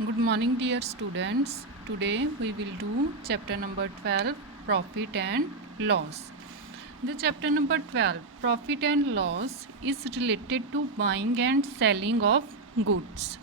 Good morning, dear students. Today we will do chapter number 12, Profit and Loss. The chapter number 12, Profit and Loss, is related to buying and selling of goods.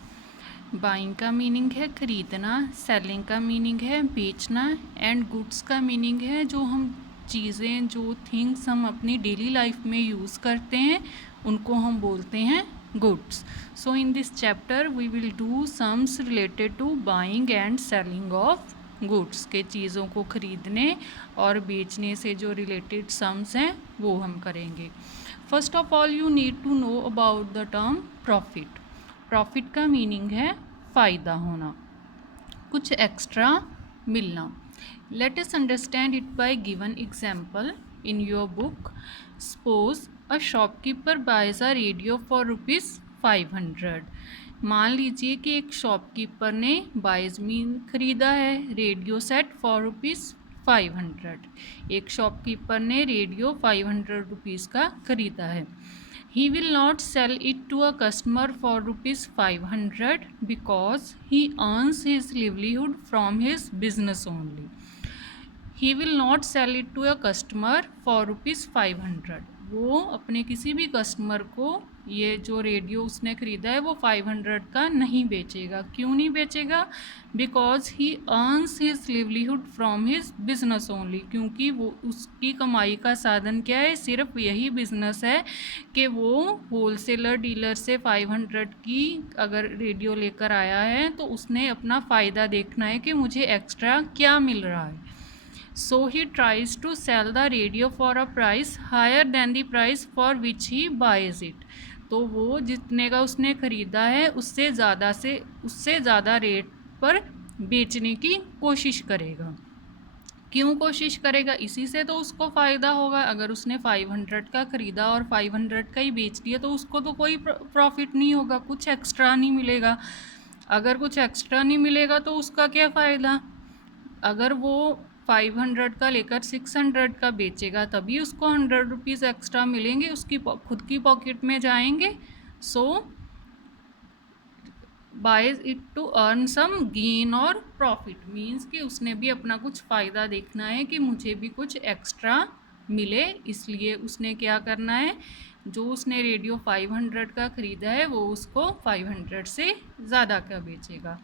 Buying का meaning है खरीदना, selling का meaning है बेचना, and goods का meaning है जो हम चीज़ें जो थिंग्स हम अपनी डेली लाइफ में यूज़ करते हैं उनको हम बोलते हैं goods. So in this chapter we will do sums related to buying and selling of goods के चीज़ों को खरीदने और बेचने से जो रिलेटेड सम्स हैं वो हम करेंगे. First of all you need to know about the term profit. Profit का मीनिंग है फ़ायदा होना, कुछ एक्स्ट्रा मिलना. Let us understand it by given example in your book. Suppose a shopkeeper buys a radio for ₹500. मान लीजिए कि एक शॉपकीपर ने बाइज मीन खरीदा है रेडियो सेट फॉर ₹500. एक शॉपकीपर ने रेडियो 500 रुपीज़ का खरीदा है. He will not sell it to a customer for ₹500 because he earns his livelihood from his business only. He will not sell it to a customer for ₹500. वो अपने किसी भी customer को ये जो रेडियो उसने ख़रीदा है वो 500 का नहीं बेचेगा. क्यों नहीं बेचेगा? Because he earns his livelihood from his business only. क्योंकि वो उसकी कमाई का साधन क्या है? सिर्फ यही बिजनेस है कि वो होलसेलर डीलर से 500 की अगर रेडियो लेकर आया है तो उसने अपना फ़ायदा देखना है कि मुझे एक्स्ट्रा क्या मिल रहा है. So he tries to sell the radio for a price higher than the price for which he buys it. तो वो जितने का उसने ख़रीदा है उससे ज़्यादा रेट पर बेचने की कोशिश करेगा. क्यों कोशिश करेगा? इसी से तो उसको फ़ायदा होगा. अगर उसने 500 का ख़रीदा और 500 का ही बेच दिया तो उसको तो कोई प्रॉफिट नहीं होगा, कुछ एक्स्ट्रा नहीं मिलेगा. अगर कुछ एक्स्ट्रा नहीं मिलेगा तो उसका क्या फ़ायदा? अगर वो 500 का लेकर 600 का बेचेगा तभी उसको 100 रुपीज़ एक्स्ट्रा मिलेंगे, उसकी खुद की पॉकेट में जाएंगे. So buys it to earn some gain और प्रॉफिट. मीन्स कि उसने भी अपना कुछ फ़ायदा देखना है कि मुझे भी कुछ एक्स्ट्रा मिले, इसलिए उसने क्या करना है, जो उसने रेडियो 500 का ख़रीदा है वो उसको 500 से ज़्यादा का बेचेगा.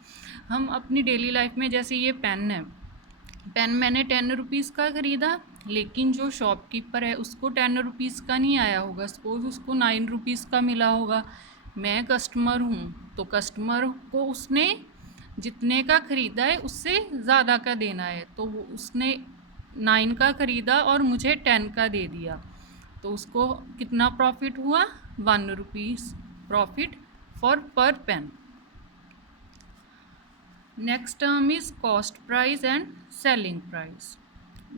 हम अपनी डेली लाइफ में जैसे ये पेन है, पेन मैंने 10 रुपीज़ का ख़रीदा लेकिन जो शॉपकीपर है उसको 10 रुपीज़ का नहीं आया होगा. सपोज़ उसको 9 रुपीज़ का मिला होगा. मैं कस्टमर हूँ तो कस्टमर को उसने जितने का ख़रीदा है उससे ज़्यादा का देना है. तो उसने 9 का ख़रीदा और मुझे 10 का दे दिया तो उसको कितना प्रॉफिट हुआ? 1 रुपीज़ प्रॉफिट फॉर पर pen. Next term is cost price and selling price.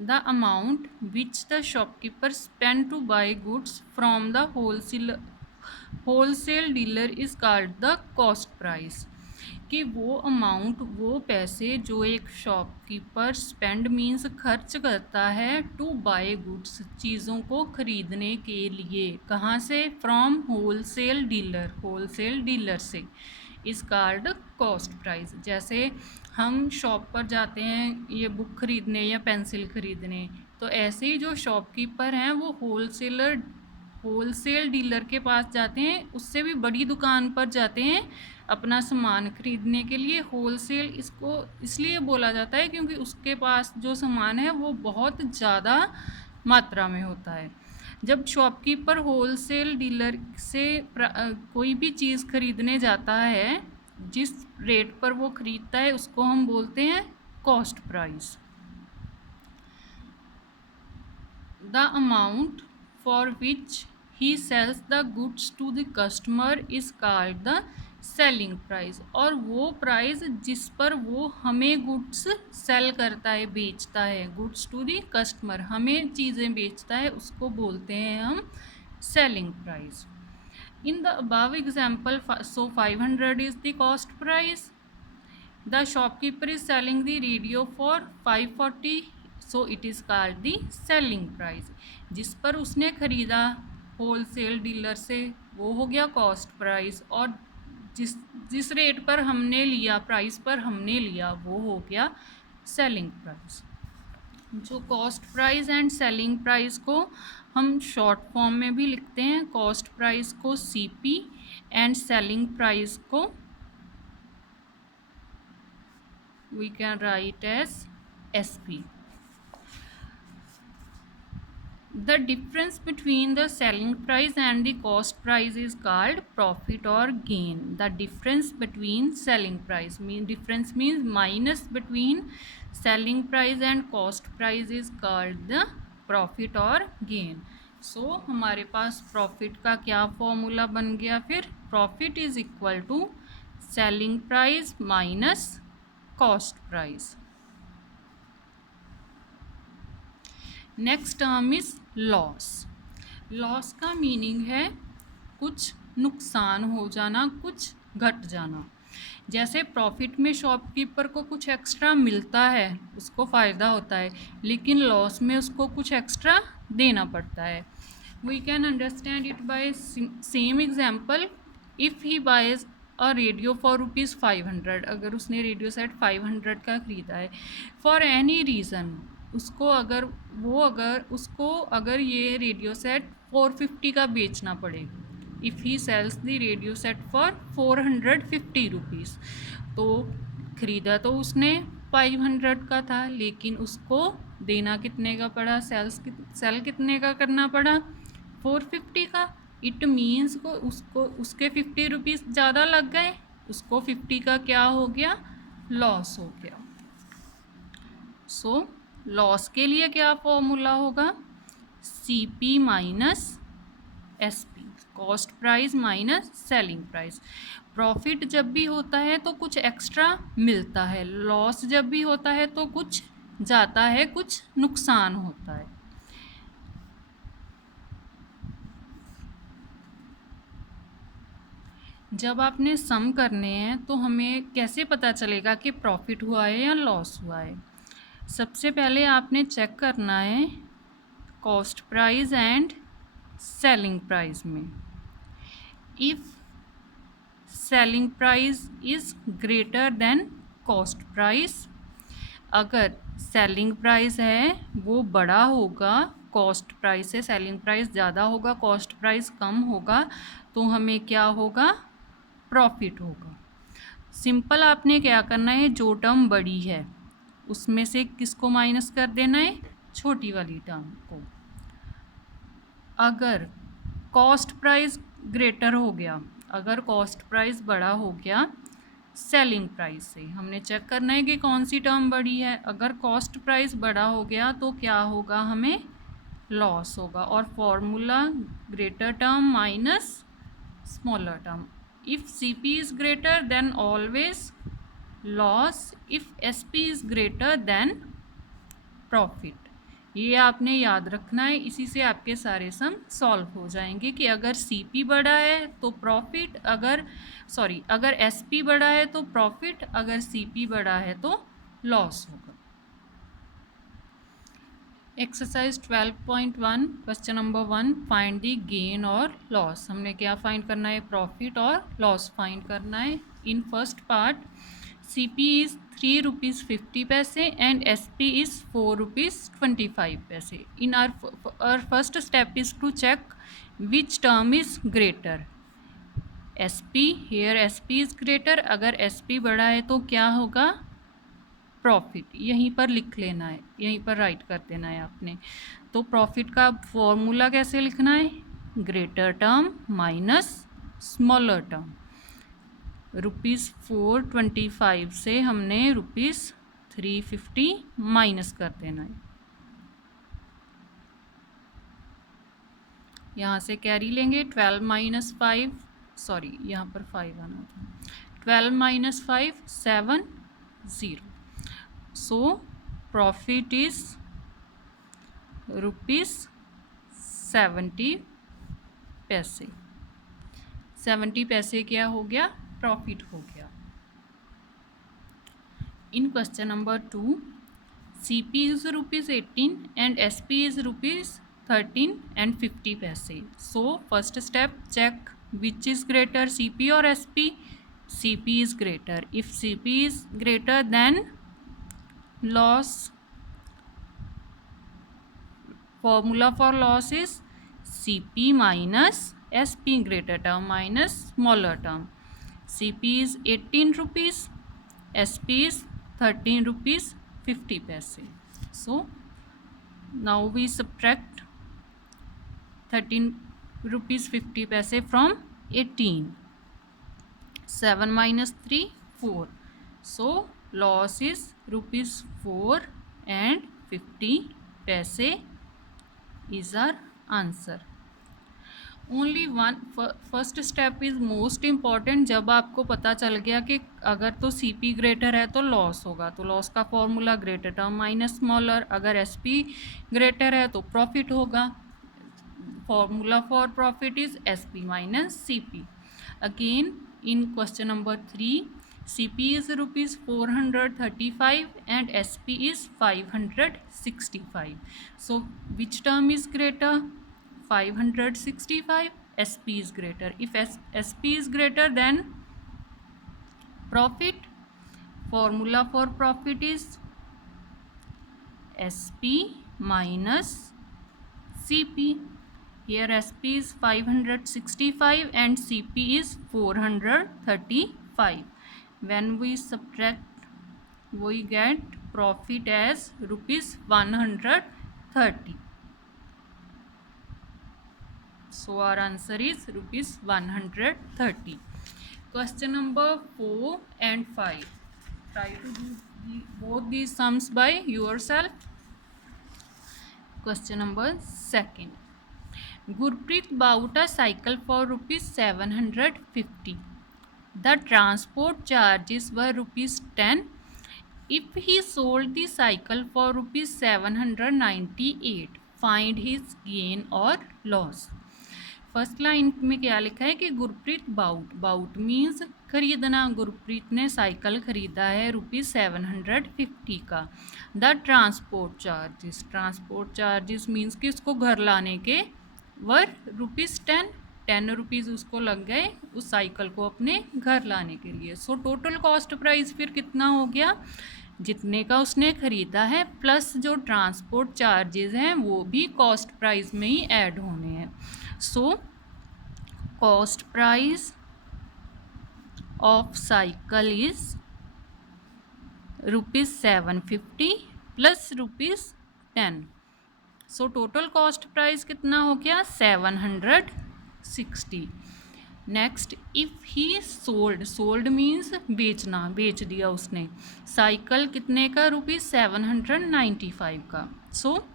The amount which the shopkeeper spent to buy goods from the wholesale dealer is called the cost price. कि वो amount, वो पैसे जो एक shopkeeper spend means खर्च करता है to bye goods, चीज़ों को ख़रीदने के लिए. कहाँ से? फ्रॉम होलसेल डीलर से. Is called cost price. जैसे हम शॉप पर जाते हैं ये बुक ख़रीदने या पेंसिल ख़रीदने, तो ऐसे ही जो शॉपकीपर हैं वो होलसेल डीलर के पास जाते हैं, उससे भी बड़ी दुकान पर जाते हैं अपना सामान ख़रीदने के लिए. होलसेल इसको इसलिए बोला जाता है क्योंकि उसके पास जो सामान है वो बहुत ज़्यादा मात्रा में होता है. जब शॉपकीपर होलसेल डीलर से कोई भी चीज़ खरीदने जाता है, जिस रेट पर वो ख़रीदता है उसको हम बोलते हैं cost price. The amount for which he sells the goods to the customer is called the selling price. और वो प्राइस जिस पर वो हमें गुड्स सेल करता है, बेचता है, गुड्स टू दी कस्टमर, हमें चीज़ें बेचता है, उसको बोलते हैं हम selling price. In the above example, so 500 is the cost price. The shopkeeper is selling the radio for 540, so it is called the selling price. जिस पर उसने ख़रीदा होलसेल डीलर से वो हो गया कॉस्ट प्राइस, और जिस रेट पर हमने लिया, प्राइस पर हमने लिया, वो हो गया सेलिंग प्राइस। जो cost price and selling price को हम शॉर्ट फॉर्म में भी लिखते हैं। कॉस्ट प्राइस को सीपी एंड सेलिंग प्राइस को we can write as SP. The difference between the selling price and the cost price is called profit or gain. The difference between selling price difference means minus between selling price and cost price is called the profit or gain. So हमारे पास profit का क्या formula बन गया फिर? Profit is equal to selling price minus cost price. Next term is loss. Loss का meaning है कुछ नुकसान हो जाना, कुछ घट जाना। जैसे प्रॉफिट में शॉपकीपर को कुछ एक्स्ट्रा मिलता है, उसको फ़ायदा होता है, लेकिन लॉस में उसको कुछ एक्स्ट्रा देना पड़ता है। We can understand it by same example. If he buys a radio for ₹500, अगर उसने रेडियो सेट 500 का ख़रीदा है, फॉर एनी रीज़न उसको अगर ये रेडियो सेट 450 का बेचना पड़े, if he sells the radio set for 450 rupees, तो ख़रीदा तो उसने 500 का था, लेकिन उसको देना कितने का पड़ा, सेल कितने का करना पड़ा, 450 का। इट मीन्स को उसके 50 रुपीज़ ज़्यादा लग गए, उसको 50 का क्या हो गया, लॉस हो गया। सो लॉस के लिए क्या फॉर्मूला होगा, CP minus SP, cost price minus selling price. Profit जब भी होता है तो कुछ एक्स्ट्रा मिलता है, लॉस जब भी होता है तो कुछ जाता है, कुछ नुकसान होता है। जब आपने सम करने हैं तो हमें कैसे पता चलेगा कि प्रॉफिट हुआ है या लॉस हुआ है? सबसे पहले आपने चेक करना है cost price and selling price में। If selling price is greater than cost price, अगर सेलिंग प्राइस है वो बड़ा होगा कॉस्ट प्राइस से, सेलिंग प्राइस ज़्यादा होगा, कॉस्ट प्राइस कम होगा, तो हमें क्या होगा, प्रॉफिट होगा। सिंपल आपने क्या करना है, जो टर्म बड़ी है उसमें से किसको माइनस कर देना है, छोटी वाली टर्म को। अगर कॉस्ट प्राइस ग्रेटर हो गया, अगर कॉस्ट प्राइस बड़ा हो गया सेलिंग प्राइस से, हमने चेक करना है कि कौन सी टर्म बड़ी है। अगर कॉस्ट प्राइस बड़ा हो गया तो क्या होगा, हमें लॉस होगा। और formula greater term minus smaller term. If CP is greater then always loss, if SP is greater then profit. ये आपने याद रखना है, इसी से आपके सारे सम सॉल्व हो जाएंगे कि अगर CP बड़ा है तो प्रॉफिट, अगर SP बड़ा है तो प्रॉफिट, अगर CP बड़ा है तो लॉस होगा। Exercise 12.1 question number 1, find the gain और लॉस। हमने क्या फाइंड करना है, प्रॉफिट और लॉस फाइंड करना है। In first part CP is ₹3.50 and SP is ₹4.25. In our first step is to check which term is greater. SP, here SP is greater, अगर SP बड़ा है तो क्या होगा, प्रॉफिट। यहीं पर लिख लेना है, यहीं पर राइट कर देना है आपने। तो प्रॉफिट का फॉर्मूला कैसे लिखना है, greater term minus smaller term. ₹4.25 से हमने ₹3.50 माइनस कर देना है। यहाँ से कैरी लेंगे, 12 माइनस 5, सॉरी यहाँ पर 5 आना था, 12 माइनस 5 7 0। So profit is ₹70। 70 पैसे क्या हो गया, प्रॉफिट हो गया। In question number 2, CP is ₹18 and SP is ₹13 and 50 पैसे। So first step, check which is greater, CP और SP। CP is greater. If CP is greater, then loss. Formula for loss is CP minus SP, greater term minus smaller term. CP is 18 rupees, SP is 13 rupees 50 paise. So now we subtract 13 rupees 50 paise from 18. 7 minus 3, 4. So loss is rupees 4 and 50 paise is our answer. Only one first step is most important. जब आपको पता चल गया कि अगर तो CP greater है तो लॉस होगा, तो लॉस का formula greater term minus smaller. अगर SP ग्रेटर है तो प्रॉफिट होगा. Formula for profit is SP minus CP. Again in question number 3, CP is rupees 435 and SP is 565. So which term is greater? 565. SP is greater. If SP is greater, then profit. Formula for profit is SP minus CP. Here SP is 565 and CP is 435. When we subtract, we get profit as rupees 130. So our answer is rupees 130. Question number 4 and 5. Try to do both these sums by yourself. Question number 2. Gurpreet bought a cycle for rupees 750. The transport charges were rupees 10. If he sold the cycle for rupees 798, find his gain or loss. First line में क्या लिखा है कि Gurpreet bought means खरीदना. गुरप्रीत ने cycle खरीदा है rupees 750 का. द ट्रांसपोर्ट चार्जेस मीन्स कि उसको घर लाने के वर रुपीज़ 10 रुपीज़ उसको लग गए उस साइकिल को अपने घर लाने के लिए. सो टोटल कॉस्ट प्राइस फिर कितना हो गया? जितने का उसने ख़रीदा है प्लस जो ट्रांसपोर्ट चार्जेस हैं वो भी कॉस्ट प्राइस में ही ऐड होने हैं. सो cost price of cycle is rupees 750 plus rupees 10. So total cost price कितना हो गया? 760. Next, if he sold means बेचना, बेच दिया उसने. साइकिल कितने का? रुपीज़ 795 का. So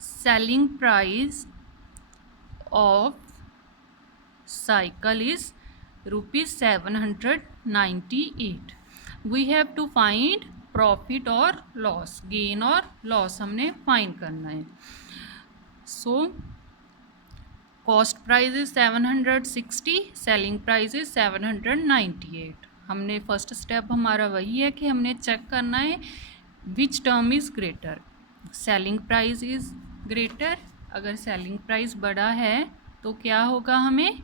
selling price of cycle is rupees 798. We have to find profit और लॉस, गेन और लॉस हमने फाइंड करना है. So cost price is 760, selling price is 798. हमने फर्स्ट स्टेप हमारा वही है कि हमने चेक करना है which term is greater. Selling price is greater. अगर सेलिंग प्राइस बड़ा है तो क्या होगा? हमें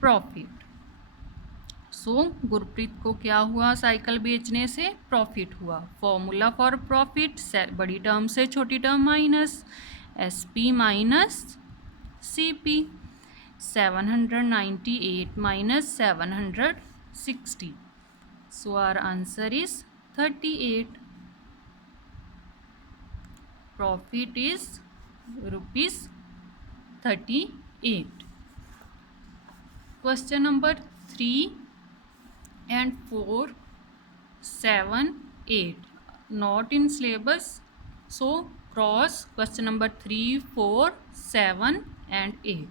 प्रॉफिट. सो गुरप्रीत को क्या हुआ? साइकिल बेचने से प्रॉफिट हुआ. फॉर्मूला फॉर प्रॉफिट, बड़ी टर्म से छोटी term minus SP minus CP. 798 minus 760. So our answer is 38. Profit is rupees 38. Question number 3 and 4, 7, 8 not in syllabus. So cross question number 3, 4, 7 and 8.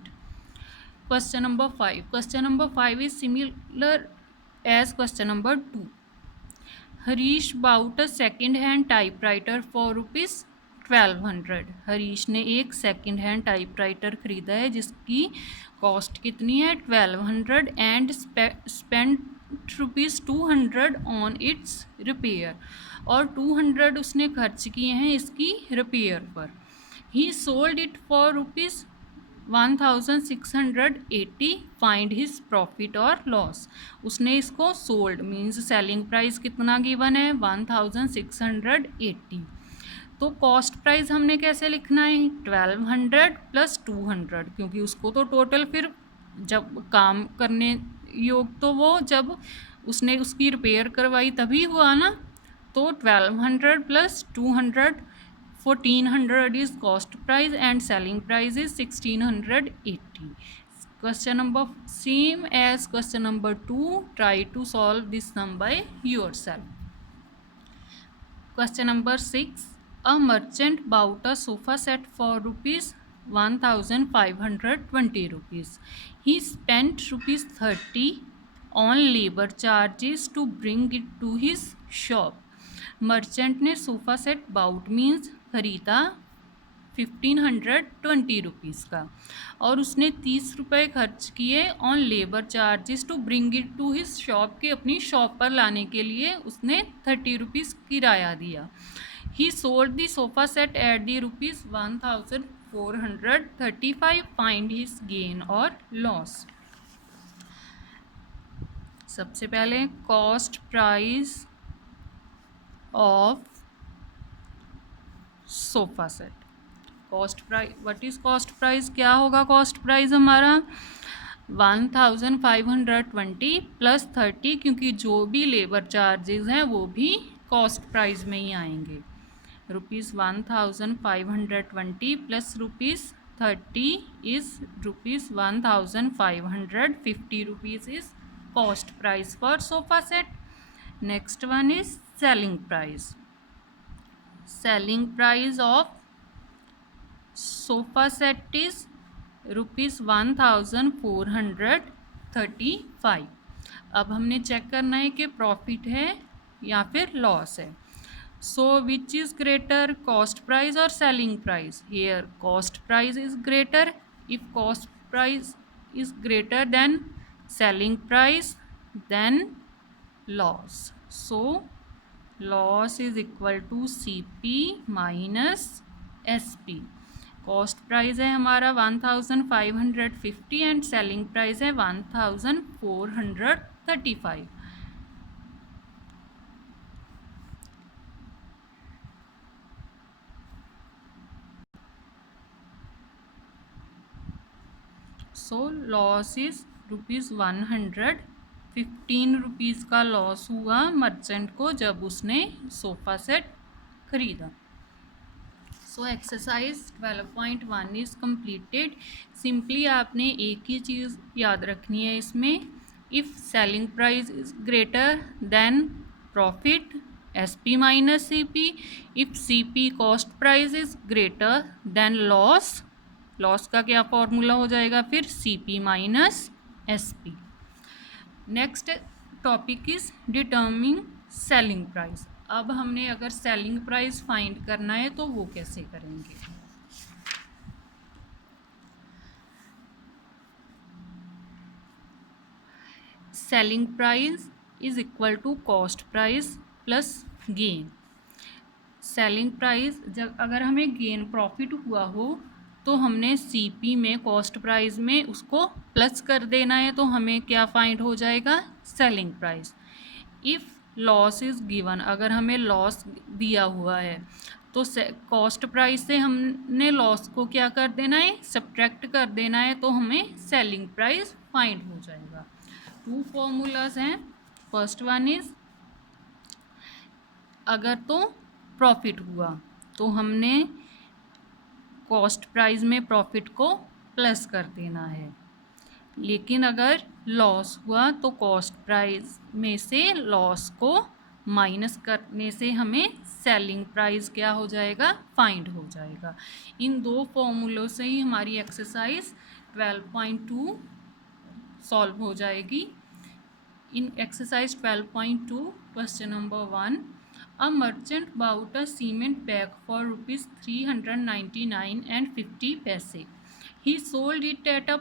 Question number 5. Question number 5 is similar as question number 2. Harish bought a second hand typewriter for rupees 1200. Harish ने एक second hand typewriter ख़रीदा है जिसकी cost कितनी है? 1200 and spend rupees 200 on it's repair. और 200 उसने खर्च किए हैं इसकी रिपेयर पर. ही sold it for rupees 1680 find his profit और लॉस। उसने इसको सोल्ड मीन्स सेलिंग प्राइस कितना गिवन है 1680। तो कॉस्ट प्राइस हमने कैसे लिखना है 1200 प्लस 200, क्योंकि उसको तो टोटल फिर जब काम करने योग तो वो जब उसने उसकी रिपेयर करवाई तभी हुआ ना। तो 1200 plus 200 1400 is cost price and selling price is 1680. Question number same as question number 2. Try to solve this sum by yourself. Question number 6. A merchant bought a sofa set for rupees 1520 rupees. He spent rupees 30 on labor charges to bring it to his shop. Merchant ने sofa set bought means खरीदा 1520 rupees का और उसने 30 रुपये खर्च किए on labour charges to bring it to his shop के अपनी शॉप पर लाने के लिए उसने 30 रुपीज़ किराया दिया। ही sold the sofa set at the rupees 1435 find his gain और लॉस। सबसे पहले cost price of sofa set. Cost price what is cost price, क्या होगा कॉस्ट प्राइस हमारा 1520 प्लस 30, क्योंकि जो भी लेबर चार्जेस हैं वो भी कॉस्ट प्राइस में ही आएंगे। Rupees 1520 plus rupees 30 is rupees 1550 rupees is cost price for sofa set. Next one is selling price. Selling price of sofa set is rupees 1435. अब हमने चेक करना है कि प्रॉफिट है या फिर लॉस है। So which is greater cost price और selling price? Here cost price is greater. If cost price is greater than selling price then loss. So loss is equal to CP minus SP। Cost price है हमारा 1550 and selling price है 1435। So loss is ₹115 rupees का loss हुआ merchant को जब उसने sofa set खरीदा। So exercise 12.1 is completed. Simply आपने एक ही चीज़ याद रखनी है इसमें, if selling price is greater then profit SP minus CP, if CP cost price is greater then loss, loss का क्या फॉर्मूला हो जाएगा फिर CP minus SP। Next topic is डिटर्मिंग selling price. अब हमने अगर सेलिंग प्राइस फाइंड करना है तो वो कैसे करेंगे? Selling price is equal to cost price plus gain. Selling price जब अगर हमें गेन प्रॉफिट हुआ हो तो हमने CP में कॉस्ट प्राइस में उसको प्लस कर देना है, तो हमें क्या फाइंड हो जाएगा selling price. If loss is given, अगर हमें लॉस दिया हुआ है तो कॉस्ट प्राइस से हमने लॉस को क्या कर देना है सब्ट्रैक्ट कर देना है, तो हमें सेलिंग प्राइस फाइंड हो जाएगा। 2 फॉर्मूलाज हैं। फर्स्ट वन इज़ अगर तो प्रॉफिट हुआ तो हमने कॉस्ट प्राइस में प्रॉफिट को प्लस कर देना है, लेकिन अगर लॉस हुआ तो कॉस्ट प्राइस में से लॉस को माइनस करने से हमें सेलिंग प्राइस क्या हो जाएगा फाइंड हो जाएगा। इन 2 फॉर्मूलों से ही हमारी एक्सरसाइज 12.2 सॉल्व हो जाएगी। In exercise 12.2 question number 1, a merchant bought a cement bag for rupees 399.50. He sold it at a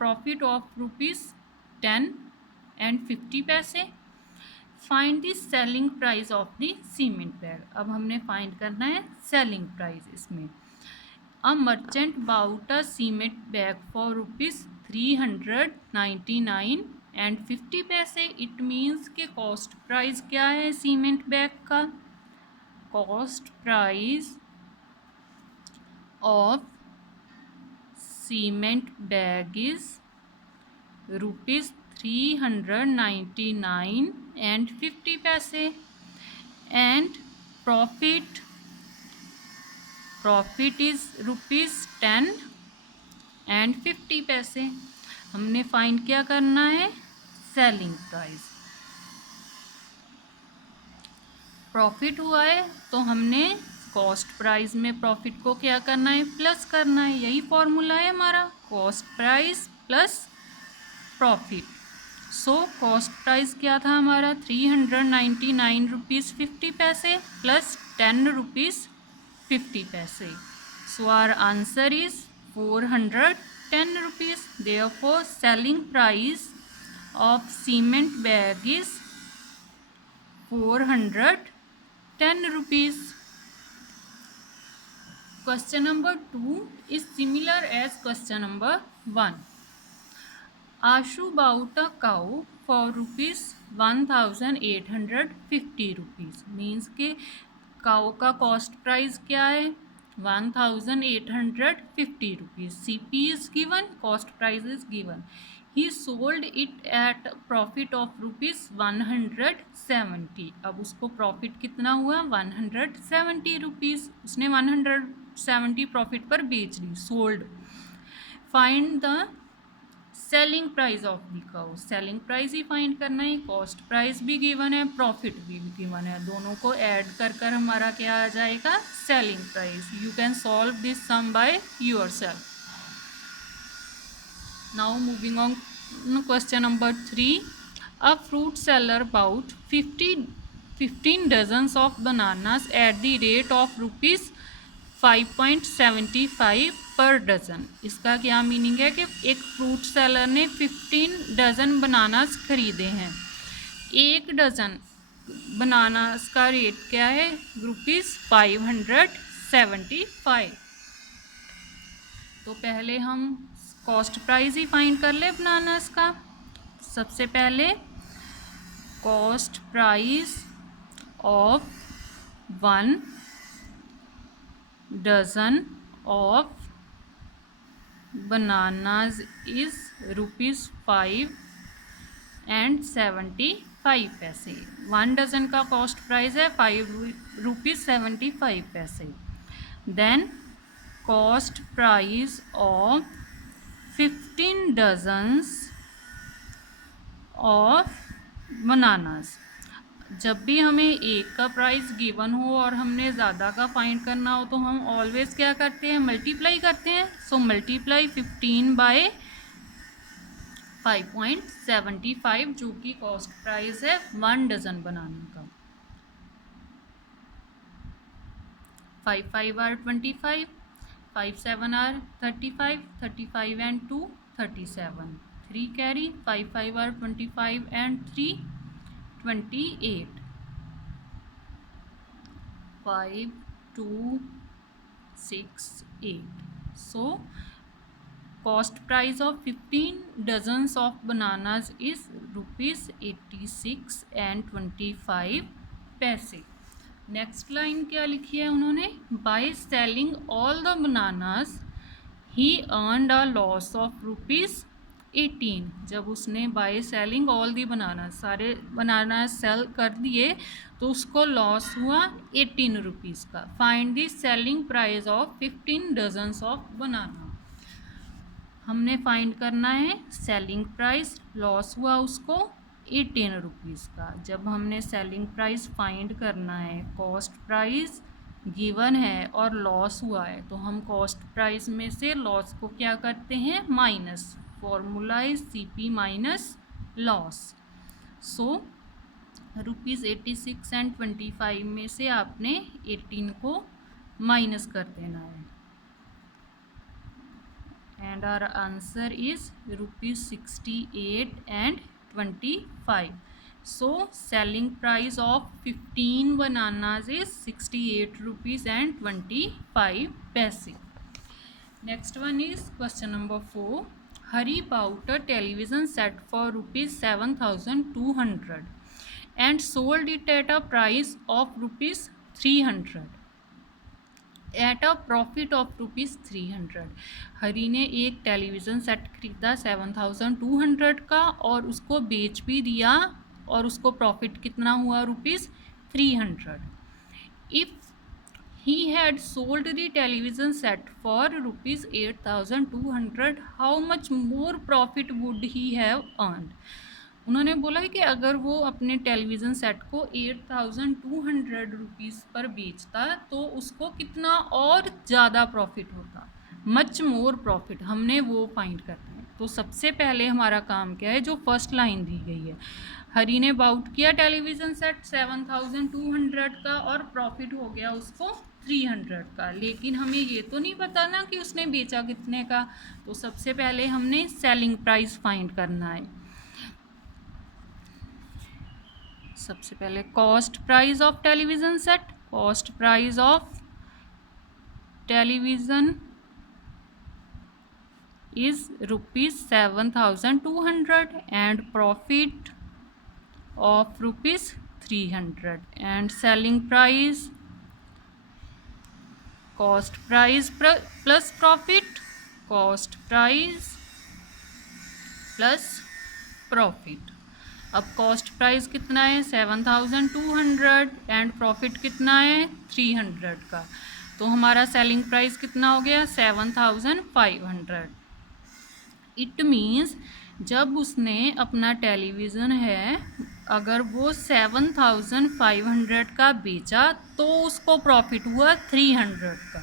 profit of rupees 10.50. Find the selling price of the cement bag. अब हमने find करना है selling price इसमें। A merchant bought a cement bag for rupees 399 and 50 पैसे. It means के cost price क्या है cement bag का? Cost price of cement bag is rupees 399 and 50 पैसे. And profit is rupees 10 and 50 पैसे. हमने फाइंड क्या करना है? Selling price. प्रॉफिट हुआ है तो हमने कॉस्ट प्राइस में प्रॉफिट को क्या करना है? प्लस करना है. यही फॉर्मूला है हमारा, कॉस्ट प्राइस प्लस प्रॉफिट. सो कॉस्ट प्राइस क्या था हमारा? 399 रुपीज़ 50 पैसे प्लस 10 रुपीज़ 50 पैसे. So our answer is 410 rupees. Therefore selling price of cement bag is 410 rupees. Question number 2 is similar as question number 1. Ashu bought a cow for rupees 1850 rupees. Means के cow का cost price क्या है? 1850 rupees. CP is given, cost price is given. He sold it at profit of rupees 170. अब उसको profit कितना हुआ? 170 rupees. उसने 170 profit पर बेच दी, sold. Find the selling price of the cow. Selling price ही फाइंड करना है. कॉस्ट प्राइस भी गिवन है, प्रॉफिट भी गिवन है. दोनों को ऐड कर कर हमारा क्या आ जाएगा? Selling price. You can solve this sum by yourself. Now moving on question number 3. A fruit seller bought 15 dozens of bananas at the rate of rupees 5.75 per dozen. इसका क्या मीनिंग है कि एक फ्रूट सेलर ने 15 dozen bananas खरीदे हैं. एक dozen bananas का रेट क्या है? रुपीज़ 575. तो पहले हम कॉस्ट प्राइस ही फाइंड कर ले बनानास का. सबसे पहले cost price of 1 dozen of bananas is rupees 5.75 पैसे. 1 डज़न का कॉस्ट प्राइस है 5 रुपीज़ 75 पैसे. Then cost price of 15 dozens of bananas. जब भी हमें एक का प्राइस गिवन हो और हमने ज़्यादा का फाइंड करना हो तो हम ऑलवेज क्या करते हैं? मल्टीप्लाई करते हैं. सो मल्टीप्लाई 15 बाय 5.75 जो कि कॉस्ट प्राइस है 1 डज़न बनाने का. 5 5 are 25, 5 7 are 35, 35 and 2 37. 3 carry, 5 5 are 25 and 3 28. 5 2 6 8. So cost price of 15 dozens of bananas is rupees 86 and 25 पैसे. नेक्स्ट लाइन क्या लिखी है उन्होंने? By selling all the bananas he earned a loss of rupees 18. जब उसने बाय सेलिंग ऑल दी बनाना, सारे बनाना cell कर दिए तो उसको लॉस हुआ 18 रुपीज़ का. Find the selling price of 15 dozens of बनाना. हमने फाइंड करना है सेलिंग प्राइस. लॉस हुआ उसको 18 रुपीज़ का. जब हमने सेलिंग प्राइस फाइंड करना है, कॉस्ट प्राइस गिवन है और लॉस हुआ है, तो हम कॉस्ट प्राइस में से लॉस को क्या करते हैं? Minus. Formula is CP minus loss. So rupees 86 and 25 में से आपने 18 को माइनस कर देना है. And our answer is rupees 68 and 25. So selling price of 15 bananas is 68 rupees and 25 paise. Next one is question number 4. Hari bought a television set for rupees 7,200 and sold it at a price of rupees 300 at a profit of rupees 300. हरी ने एक television set खरीदा 7,200 का और उसको बेच भी दिया और उसको प्रॉफिट कितना हुआ rupees 300. If he had sold the television set for rupees 8,200, how much more profit would he have earned? उन्होंने बोला कि अगर वो अपने टेलीविज़न सेट को 8,200 रुपीज़ पर बेचता तो उसको कितना और ज़्यादा प्रॉफिट होता. मच मोर प्रॉफिट हमने वो फाइंड करना है. तो सबसे पहले हमारा काम क्या है, जो फर्स्ट लाइन दी गई है, हरी ने बाउट किया टेलीविज़न सेट 7,200 का और प्रॉफिट हो गया उसको 300 का. लेकिन हमें ये तो नहीं पता ना कि उसने बेचा कितने का. तो सबसे पहले हमने सेलिंग प्राइस फाइंड करना है. सबसे पहले cost price of television set. Cost price of television is rupees 7,200 and profit of rupees 300 and selling price cost price plus profit, cost price plus profit. अब कॉस्ट प्राइस कितना है 7,200 and profit कितना है 300 का. तो हमारा सेलिंग प्राइस कितना हो गया 7,500. इट मीन्स जब उसने अपना टेलीविज़न है अगर वो 7,500 का बेचा तो उसको प्रॉफिट हुआ 300 का.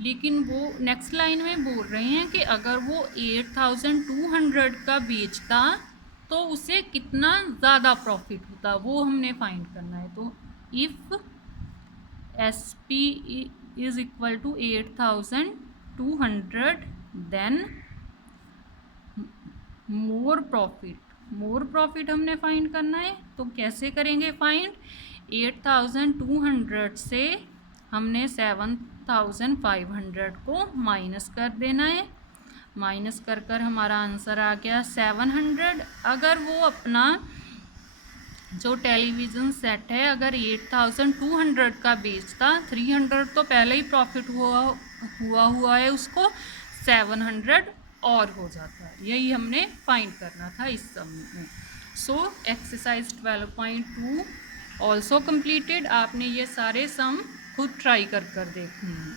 लेकिन वो नेक्स्ट लाइन में बोल रहे हैं कि अगर वो 8,200 का बेचता तो उसे कितना ज़्यादा प्रॉफिट होता, वो हमने फाइंड करना है. तो if SP is equal to 8,200 then more profit हमने फाइंड करना है. तो कैसे करेंगे फाइंड. 8,200 से हमने 7,500 को माइनस कर देना है. माइनस कर हमारा आंसर आ गया 700. अगर वो अपना जो टेलीविज़न सेट है अगर 8,200 का बेचता 300 तो पहले ही प्रॉफिट हुआ है उसको 700 और हो जाता है. यही हमने फाइंड करना था इस सम में. So exercise 12.2 also completed. आपने ये सारे सम खुद ट्राई कर देखने हैं.